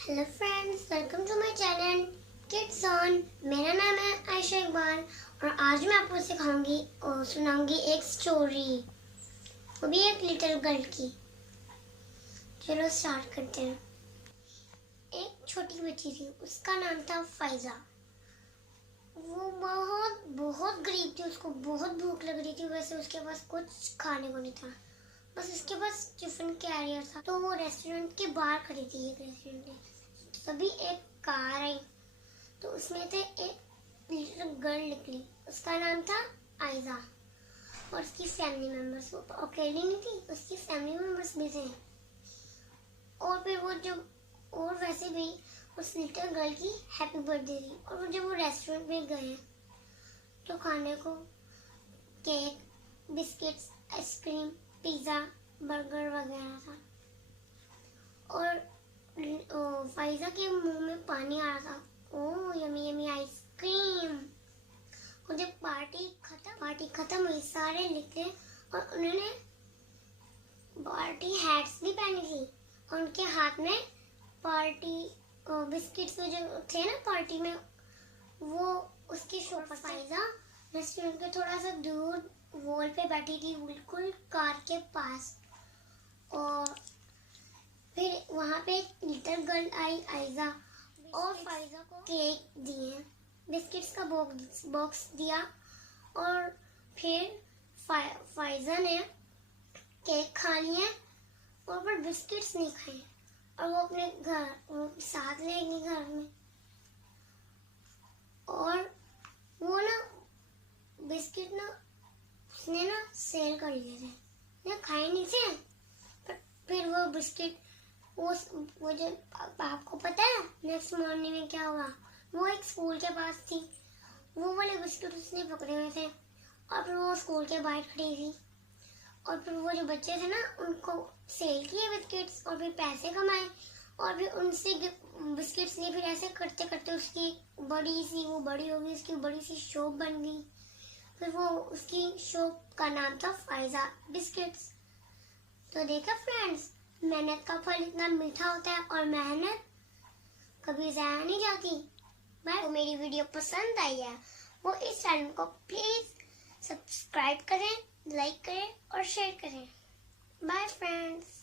Hello friends, welcome to my channel kids on. मेरा नाम है आयशा इकबाल और आज मैं आपको सिखाऊंगी और सुनाऊंगी एक स्टोरी, वो भी एक लिटिल गर्ल की। चलो स्टार्ट करते हैं। एक छोटी बच्ची थी, उसका नाम था फाइजा। वो बहुत बहुत गरीब थी, उसको बहुत भूख लग रही थी। वैसे उसके पास कुछ खाने को नहीं था, बस उसके पास टिफिन कैरियर था। तो वो रेस्टोरेंट के बाहर खड़ी थी, एक रेस्टोरेंट में। तभी एक कार आई, तो उसमें से एक लिटिल गर्ल निकली। उसका नाम था आयजा और उसकी फैमिली मेंबर्स। वो अकेली नहीं थी, उसकी फैमिली मेंबर्स भी थे। और फिर वो जब और वैसे भी उस लिटिल गर्ल की हैप्पी बर्थडे थी। और वो जब वो रेस्टोरेंट में गए तो खाने को cake, biscuits, ice cream, pizza, burger वगैरह था। और फाइजा के मुंह में पानी आ रहा था। ओह यमी यमी आइसक्रीम। और जब पार्टी खत्म हुई, सारे निकले और उन्होंने पार्टी हैट्स भी पहनी थी और उनके हाथ में पार्टी बिस्किट्स जो थे ना पार्टी में, वो उसकी शॉप पर। फाइजा रेस्टोरेंट के थोड़ा सा दूर वॉल पे बैठी थी, बिल्कुल कार के पास। और फिर वहाँ पे एक लिटिल गर्ल आई आयजा, और फाइजा को केक दिए, बिस्किट्स का बॉक्स दिया। और फिर फाइजा ने केक खा लिए और फिर बिस्किट्स नहीं खाए। और वो अपने घर साथ ले गई घर में। और वो ना बिस्किट ना उसने ना सेल कर लिए थे, ना खाए नहीं थे। पर फिर वो बिस्किट वो जो आपको पता है नेक्स्ट मॉर्निंग में क्या हुआ? वो एक स्कूल के पास थी, वो वाले बिस्किट उसने पकड़े हुए थे। और फिर वो स्कूल के बाहर खड़ी थी। और फिर वो जो बच्चे थे ना, उनको सेल किए बिस्किट्स और फिर पैसे कमाए। और फिर उनसे बिस्किट्स लिए। फिर ऐसे करते करते उसकी वो बड़ी हो गई, उसकी बड़ी सी शॉप बन गई। फिर वो उसकी शॉप का नाम था फाइजा बिस्किट्स। तो देखा फ्रेंड्स, मेहनत का फल इतना मीठा होता है और मेहनत कभी ज़ाया नहीं जाती। भाई, वो मेरी वीडियो पसंद आई है वो इस चैनल को प्लीज सब्सक्राइब करें, लाइक करें और शेयर करें। Bye friends.